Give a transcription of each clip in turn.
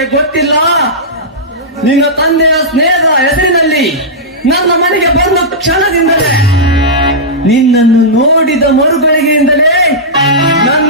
ಅದಕ್ಕೆ ಗೊತ್ತಿಲ್ಲ? ನಿನ್ನ ತಂದೆಯ ಸ್ನೇಹದ ಹೆಸರಿನಲ್ಲಿ ನನ್ನ ಮನೆಗೆ ಬಂದ ಕ್ಷಣದಿಂದಲೇ ನಿನ್ನನ್ನು ನೋಡಿದ ಮರುಗಳಿಗೆಯಿಂದಲೇ ನನ್ನ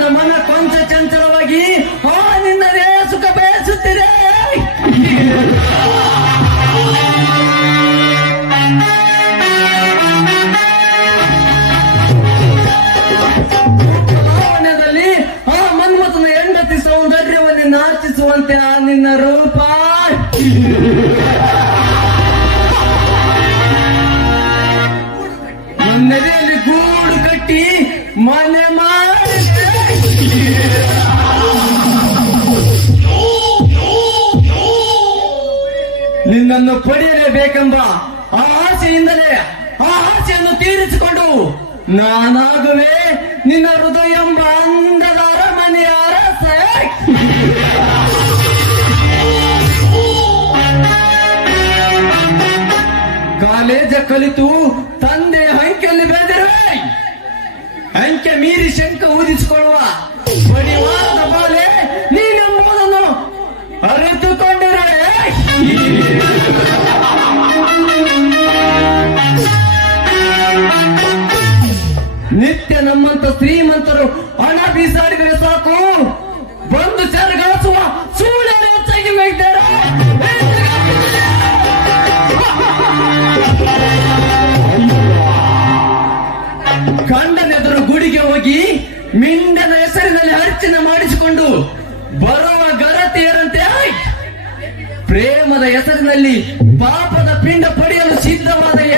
ಪಡೆಯಲೇಬೇಕೆಂಬ ಆ ಆಸೆಯಿಂದಲೇ ಆ ಆಸೆಯನ್ನು ತೀರಿಸಿಕೊಂಡು ನಾನಾಗುವೆ ನಿನ್ನ ಹೃದಯ ಎಂಬ ಅಂದದ ಅರಮನೆಯ ಕಾಲೇಜ ಕಲಿತು ತಂದೆ ಅಂಕೆಯಲ್ಲಿ ಬೆಳೆದಿರುವೆ. ಅಂಕೆ ಮೀರಿ ಶಂಕ ಊದಿಸಿಕೊಳ್ಳುವ ಬಡಿವಾದ ನಿತ್ಯ ನಮ್ಮಂತ ಶ್ರೀಮಂತರು ಹಣ ಬೀಸಾಡಿದರೆ ಸಾಕು ಬಂದು ಸೆರಗಾಸುವ ಸೂಳೆ ಹೆಚ್ಚಾಗಿ ಗಂಡನೆದುರು ಗುಡಿಗೆ ಹೋಗಿ ಮಿಂಡನ ಹೆಸರಿನಲ್ಲಿ ಅರ್ಚನೆ ಮಾಡಿಸಿಕೊಂಡು ಬರುವ ಗರತಿಯರಂತೆ. ಪ್ರೇಮದ ಹೆಸರಿನಲ್ಲಿ ಪಾಪದ ಪಿಂಡ ಪಡೆಯಲು ಸಿದ್ಧವಾದ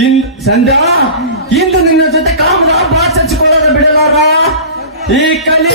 ಇನ್ ಸಂಧ್ಯಾ ಇಂದು ನಿನ್ನ ಜೊತೆ ಕಾಮದ ಭಾಷಿಸಿಕೊಳ್ಳದ ಬಿಡಲಾರ? ಈ ಕಲಿ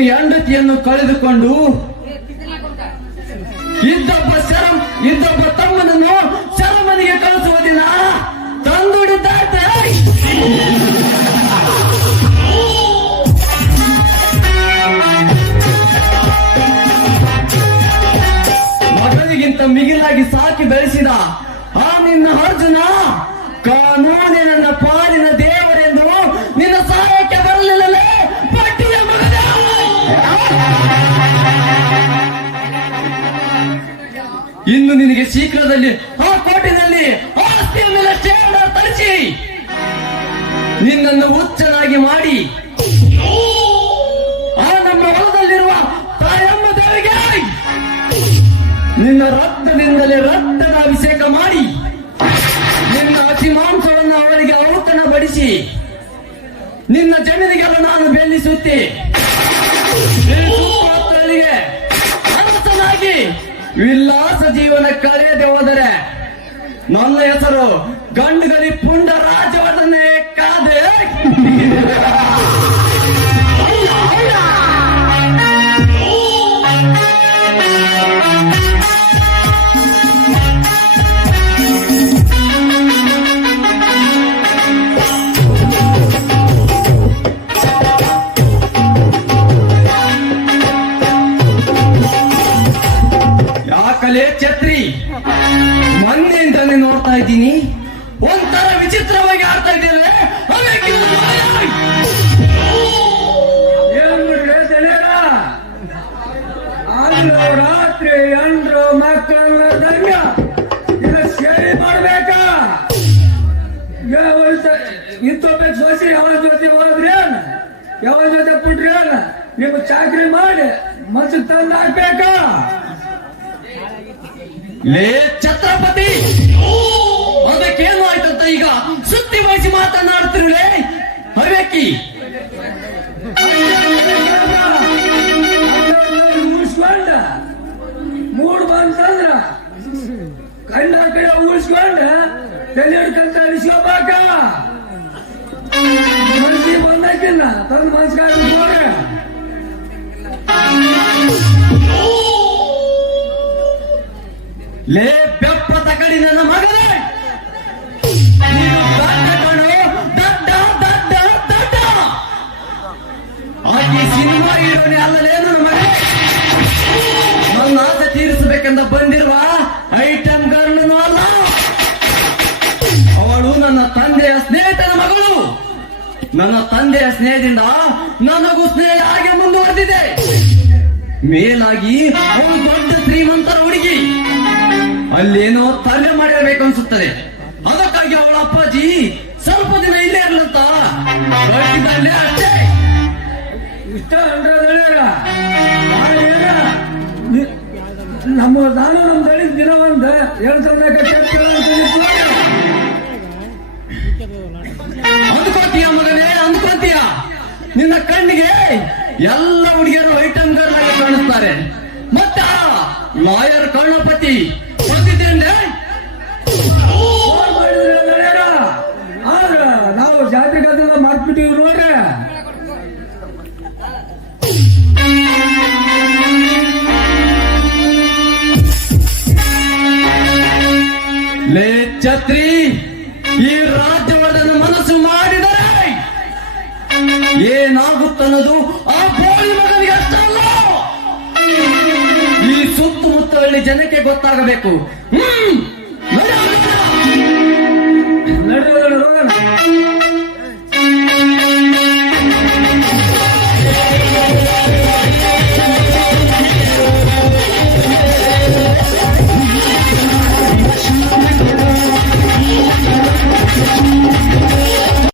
ನೀನು ಹೆಂಡತಿಯನ್ನು ಕಳೆದುಕೊಂಡು ಇದ್ದೊಬ್ಬ ಶರಂ, ಇದ್ದೊಬ್ಬ ತಮ್ಮನನ್ನು ಶರಮನಿಗೆ ಕಳಿಸುವುದಿಲ್ಲ ತಂದುಡಿದ್ದಾಯ್ತೆ ಮಗನಿಗಿಂತ ಮಿಗಿಲಾಗಿ ಸಾಕಿ ಬೆಳೆಸಿದ ಆ ನಿನ್ನ ಅರ್ಜುನ ಕಾನೂನಿನ ನನ್ನ ಪಾಲಿನ ಇನ್ನು ನಿನಗೆ ಶೀಘ್ರದಲ್ಲಿ ಆ ಕೋಟಿನಲ್ಲಿ ಆಸ್ತಿಯ ಮೇಲೆ ಸ್ಟೇಂಡರ್ ತರಿಸಿ. ನಿನ್ನನ್ನು ಹುಚ್ಚನಾಗಿ ಮಾಡಿ. ಆ ನಮ್ಮ ಹೊಲದಲ್ಲಿರುವ ತಾಯಮ್ಮ ದೇವಿಗೆ ನಿನ್ನ ರಕ್ತದಿಂದಲೇ ರಕ್ತದ ಅಭಿಷೇಕ ಮಾಡಿ. ನಿನ್ನ ಅತಿ ಮಾಂಸವನ್ನು ಅವಳಿಗೆ ಔತಣ ಬಡಿಸಿ ನಿನ್ನ ಜನರಿಗೆಲ್ಲ ನಾನು ಬೆಲ್ಲಿಸುತ್ತಿ ವಿಲಾಸ ಜೀವನ ಕಳೆಯದೆ ಹೋದರೆ ನನ್ನ ಹೆಸರು ಗಂಡುಗಲಿ ಪುಂಡ ರಾಜವರ್ಧನೆ ಕಾದೆ. ಯಾಕಲೇ ಛತ್ರಿ. ಮೊನ್ನೆಯಿಂದಾನೆ ನೋಡ್ತಾ ಇದ್ದೀನಿ. ಒಂಥರ ವಿಚಿತ್ರವಾಗಿ ಆಡ್ತಾ ಇದ್ದೀರಲ್ಲ ರಾತ್ರಿ ಎಂಡ್ರು ಮಕ್ಕಳ ದಂಗ ಇದು ಸೇರಿ ಮಾಡ್ಬೇಕಾ? ಇಂಥೊಬ್ಬ ಸೋಸಿ ಯಾವ ಜೊತೆ ಹೋದ್ರಿ ಯಾವ ಜೊತೆ ಬಿಟ್ರಿ ನೀವು ಚಾಕ್ರಿ ಮಾಡಿ ಮನಸ್ಸು ತಂದು ಹಾಕ್ಬೇಕಾ? ಲೇ ಛತ್ರಪತಿ! ಸುತ್ತಿ ವಹಿಸಿ ಮಾತನಾಡ್ತಿರುಳೆ ಹವ್ಯಕಿ ಉಳಿಸ್ಕೊಂಡ ಮೂಡ್ ಬಂತಂದ್ರ? ಕಣ್ಣ ಕಡೆ ಉಳಿಸ್ಕೊಂಡ ತಲೆ ಹಿಡ್ಕಂತ ಇಸ್ಕೋಬೇಕ ಬಂದಾಕಿನ್ನ ತಂದ್ ಮನ್ಸ್ಗಾರ ಲೇ ಬೆಪ್ಪ ತಕಡಿ ನನ್ನ ಮಗನೇ! ದಡ್ಡ ದಡ್ಡ, ದಡ್ಡ, ದಡ್ಡ. ಸಿನಿಮಾ ಹೀರೋನೆ ಅಲ್ಲಲೇ ನನ್ನ ಮಗ ನನ್ನ ಆಸೆ ತೀರಿಸಬೇಕೆಂದ ಬಂದಿರುವ ಐಟಮ್ ಗರ್ಲನು ಅಲ್ಲ! ಅವಳು ನನ್ನ ತಂದೆಯ ಸ್ನೇಹಿತನ ಮಗಳು! ನನ್ನ ತಂದೆಯ ಸ್ನೇಹದಿಂದ ನನಗೂ ಸ್ನೇಹ ಹಾಗೆ ಮುಂದುವರೆದಿದೆ! ಮೇಲಾಗಿ ಅವಳು ದೊಡ್ಡ ಶ್ರೀಮಂತರ ಹುಡುಗಿ! ಅಲ್ಲೇನೋ ತಲೆ ಮಾಡಿರಬೇಕು ಅನ್ಸುತ್ತದೆ. ಅದಕ್ಕಾಗಿ ಅವಳ ಅಪ್ಪಾಜಿ ಸ್ವಲ್ಪ ದಿನ ಇಲ್ಲೇ ಇರ್ಲಂತ. ಕಳಿಸಿದಲ್ಲೇ ಅಷ್ಟೇ. ಇಷ್ಟ ನಮ್ಮ ನಾನು ನಮ್ಮ ದಳಿ ದಿನ ಒಂದು. ಅಂದ್ಕೋತೀಯ ಮಗನೇ, ಅಂದ್ಕೋತೀಯ? ನಿನ್ನ ಕಣ್ಣಿಗೆ ಎಲ್ಲ ಹುಡುಗಿಯರು ಐಟಮ್ ಗರ್ಲ್ ಕಾಣಿಸ್ತಾರೆ. ಮತ್ತ ಲಾಯರ್ ಕರ್ಣಪತಿ ಏನಾಗುತ್ತನ್ನೋದು ಆ ಬೋಳಿ ಮಗನಿಗೆ ಅಷ್ಟಲ್ಲ. ಈ ಸುತ್ತಮುತ್ತಲಿನ ಜನಕ್ಕೆ ಗೊತ್ತಾಗಬೇಕು. ಹ್ಮ್.